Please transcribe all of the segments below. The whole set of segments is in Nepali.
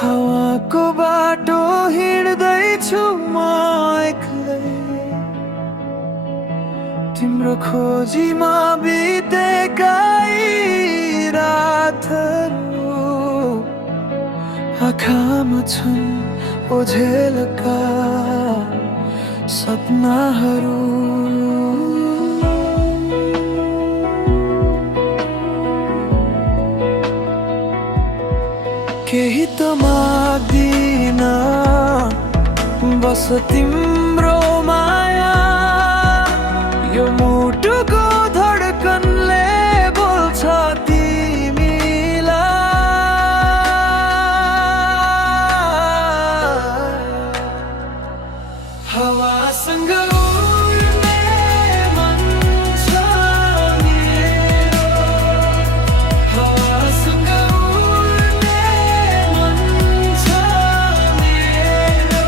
हावाको बाटो हिँड्दैछु म एक्लै, तिम्रो खोजीमा बितेका यी रातहरू आँखामा छन् ओझेलका सपनाहरू। केही त माग्दिन, बस तिम्रो माया। यो मुटुको धडकनले बोल्छ तिमीलाई। हावासँग उड्ने मन छ मेरो, हावासँग उड्ने मन छ मेरो।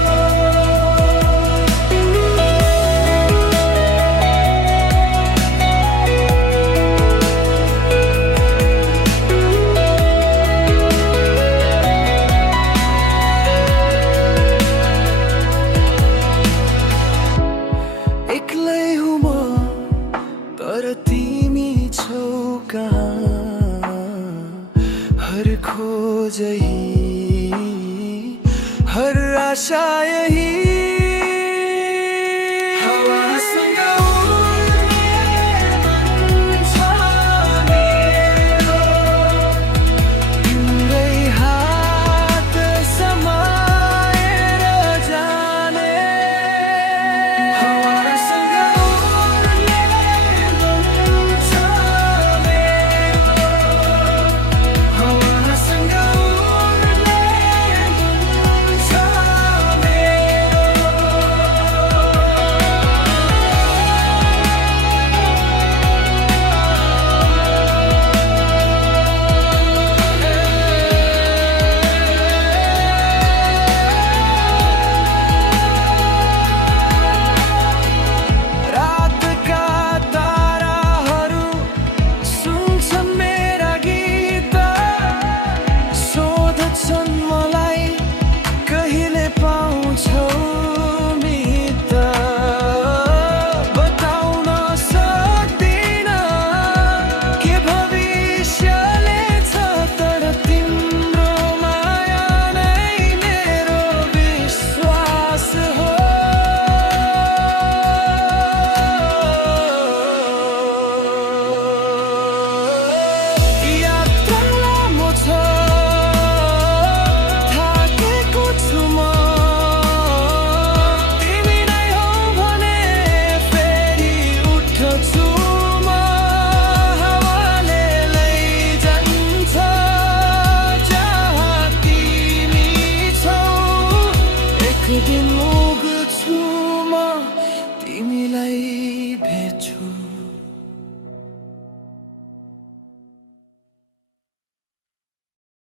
एक्लै हुँ म तर तिमी छौ कहाँ, हर खोज यही, हर आशा यही।